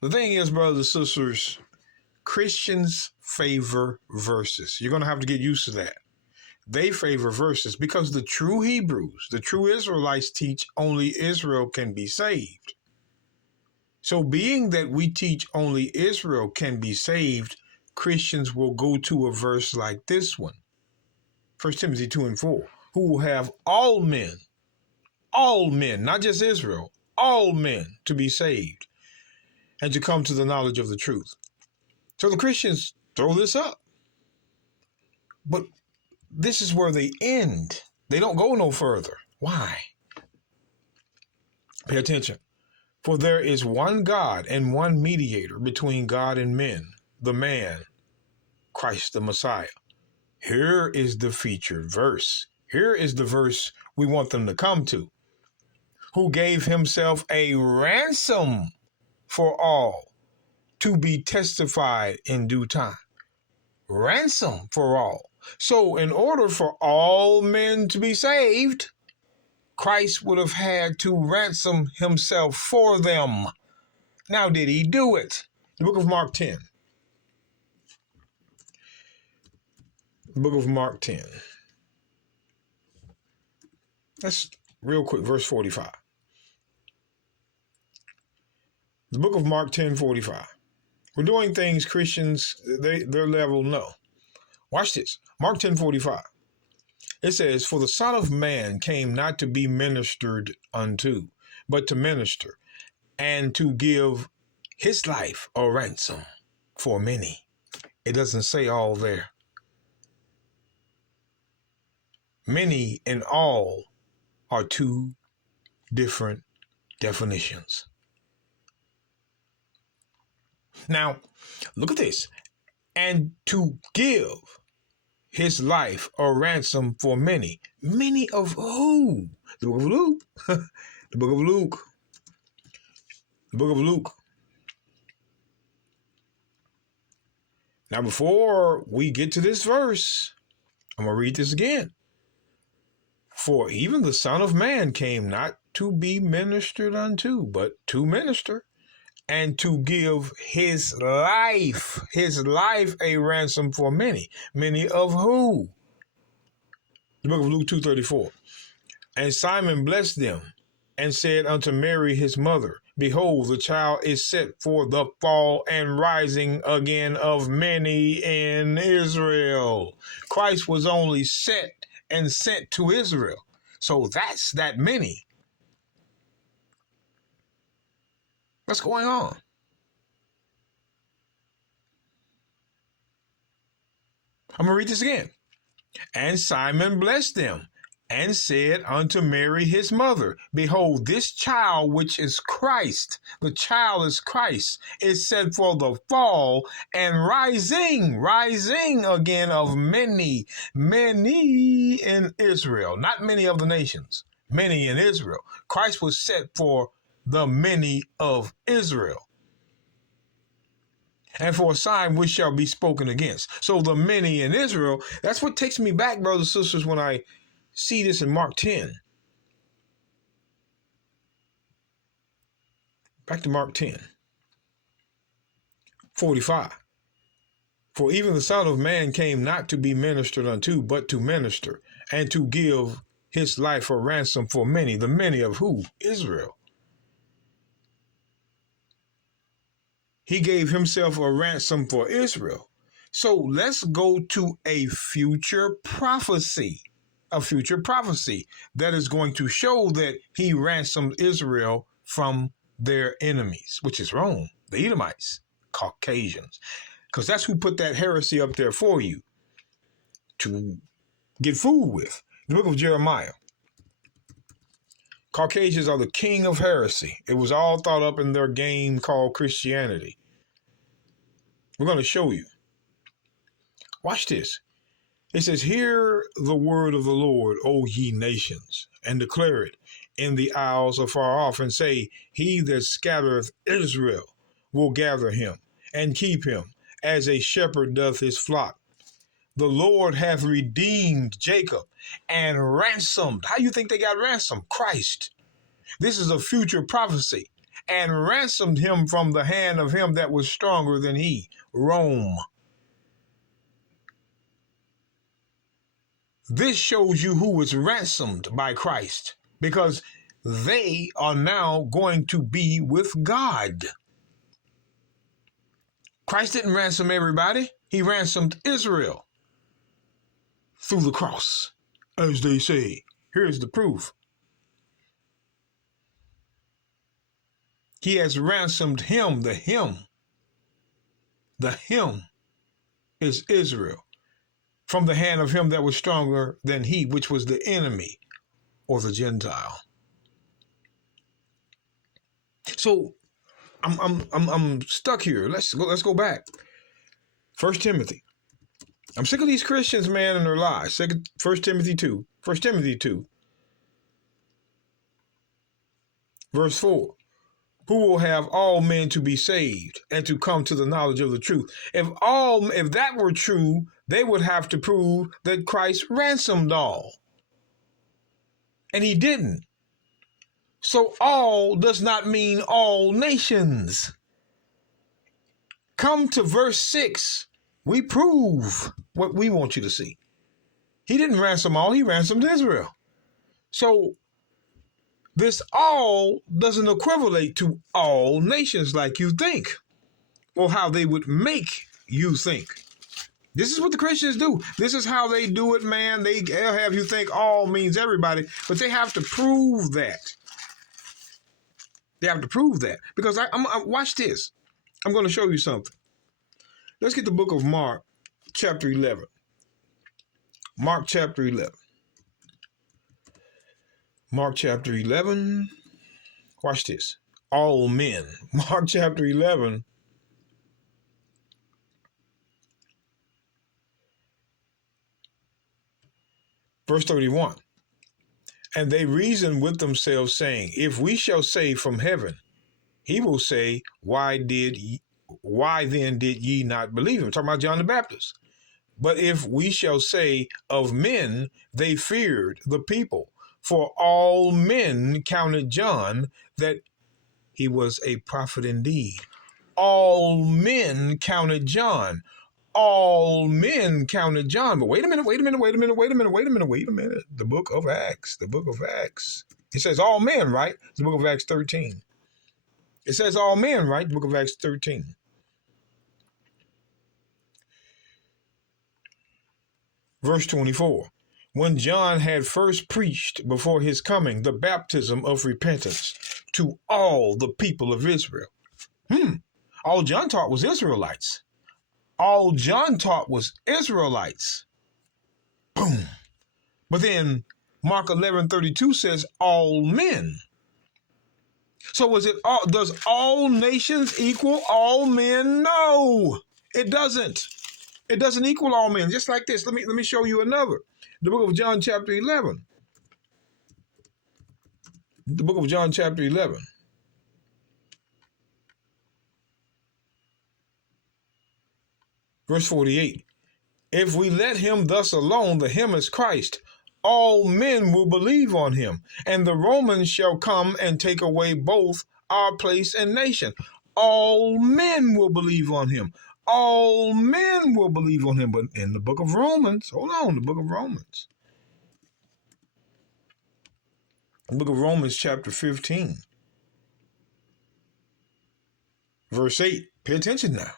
The thing is, brothers and sisters, Christians favor verses. You're going to have to get used to that. They favor verses because the true Hebrews, the true Israelites teach only Israel can be saved. So being that we teach only Israel can be saved, Christians will go to a verse like this one, 1 Timothy 2:4, who will have all men, not just Israel, all men to be saved and to come to the knowledge of the truth. So the Christians throw this up. But this is where they end. They don't go no further. Why? Pay attention. For there is one God and one mediator between God and men, the man, Christ the Messiah. Here is the featured verse. Here is the verse we want them to come to. Who gave himself a ransom for all to be testified in due time. Ransom for all. So in order for all men to be saved, Christ would have had to ransom himself for them. Now, did he do it? The book of Mark 10. The book of Mark 10. That's real quick, verse 45. The book of Mark 10:45. We're doing things Christians, their level know. Watch this. Mark 10:45. It says, for the Son of Man came not to be ministered unto, but to minister, and to give his life a ransom for many. It doesn't say all there. Many and all are two different definitions. Now, look at this. And to give his life a ransom for many. Many of who? The book of Luke. The book of Luke. The book of Luke. Now, before we get to this verse, I'm going to read this again. For even the Son of Man came not to be ministered unto, but to minister, and to give his life a ransom for many. Many of who? The book of Luke 2:34. And Simon blessed them and said unto Mary his mother, behold, the child is set for the fall and rising again of many in Israel. Christ was only set and sent to Israel. So that's that many. What's going on? I'm going to read this again. And Simon blessed them and said unto Mary his mother, behold, this child which is Christ, the child is Christ, is set for the fall and rising again of many in Israel. Not many of the nations, many in Israel. Christ was set for the many of Israel, and for a sign which shall be spoken against. So the many in Israel, that's what takes me back, brothers and sisters, when I see this in Mark 10. Back to Mark 10:45. For even the Son of Man came not to be ministered unto, but to minister, and to give his life a ransom for many. The many of who? Israel. He gave himself a ransom for Israel. So let's go to a future prophecy that is going to show that he ransomed Israel from their enemies, which is Rome, the Edomites, Caucasians, because that's who put that heresy up there for you to get food with. The book of Jeremiah. Caucasians are the king of heresy. It was all thought up in their game called Christianity. We're going to show you. Watch this. It says, hear the word of the Lord, O ye nations, and declare it in the isles afar off, and say, he that scattereth Israel will gather him, and keep him, as a shepherd doth his flock. The Lord hath redeemed Jacob, and ransomed. How you think they got ransomed? Christ. This is a future prophecy. and ransomed him from the hand of him that was stronger than he, Rome. This shows you who was ransomed by Christ, because they are now going to be with God. Christ didn't ransom everybody. He ransomed Israel through the cross, as they say. Here's the proof. He has ransomed him. The him is Israel, from the hand of him that was stronger than he, which was the enemy or the Gentile. So I'm stuck here. Let's go back. 1 Timothy. I'm sick of these Christians, man, and their lies. 1 Timothy 2. 1 Timothy 2. Verse 4. Who will have all men to be saved and to come to the knowledge of the truth. If that were true, they would have to prove that Christ ransomed all. And he didn't. So all does not mean all nations. Come to verse 6. We prove what we want you to see. He didn't ransom all, he ransomed Israel. So this all doesn't equivalent to all nations like you think, or how they would make you think. This is what the Christians do. This is how they do it, man. They'll have you think all means everybody, but they have to prove that. They have to prove that. Because watch this. I'm going to show you something. Let's get the book of Mark, chapter 11. Mark chapter 11. Mark chapter 11. Watch this. All men. Mark chapter 11. Verse 31. And they reasoned with themselves, saying, if we shall say from heaven, he will say, why then did ye not believe him? Talking about John the Baptist. But if we shall say of men, they feared the people. For all men counted John that he was a prophet indeed. All men counted John. All men counted John. But wait a minute. The book of Acts. It says all men, right? The book of Acts 13. It says all men, right? The book of Acts 13. Verse 24. When John had first preached before his coming the baptism of repentance to all the people of Israel. All John taught was Israelites. All John taught was Israelites. Boom. But then Mark 11:32 says all men. So does all nations equal all men? No, it doesn't. It doesn't equal all men. Just like this. Let me show you another. The book of John chapter 11. The book of John chapter 11. Verse 48. If we let him thus alone, the him is Christ, all men will believe on him, and the Romans shall come and take away both our place and nation. All men will believe on him. All men will believe on him. But in the book of Romans, the book of Romans. The book of Romans chapter 15. Verse 8. Pay attention now.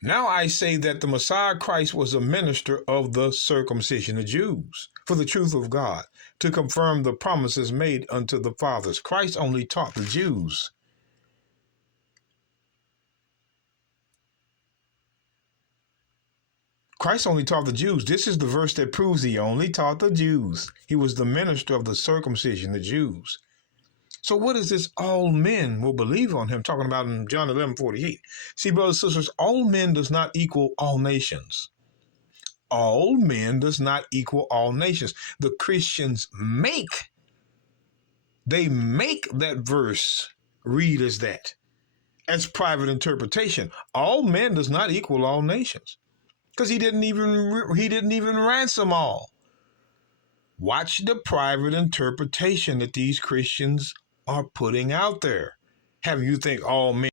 Now I say that the Messiah Christ was a minister of the circumcision of Jews, for the truth of God, to confirm the promises made unto the fathers. Christ only taught the Jews. Christ only taught the Jews. This is the verse that proves he only taught the Jews. He was the minister of the circumcision, the Jews. So what is this all men will believe on him, talking about in John 11:48? See, brothers and sisters, all men does not equal all nations. All men does not equal all nations. The Christians make that verse read as that. As private interpretation. All men does not equal all nations. Because he didn't even ransom all. Watch the private interpretation that these Christians are putting out there. have you think all men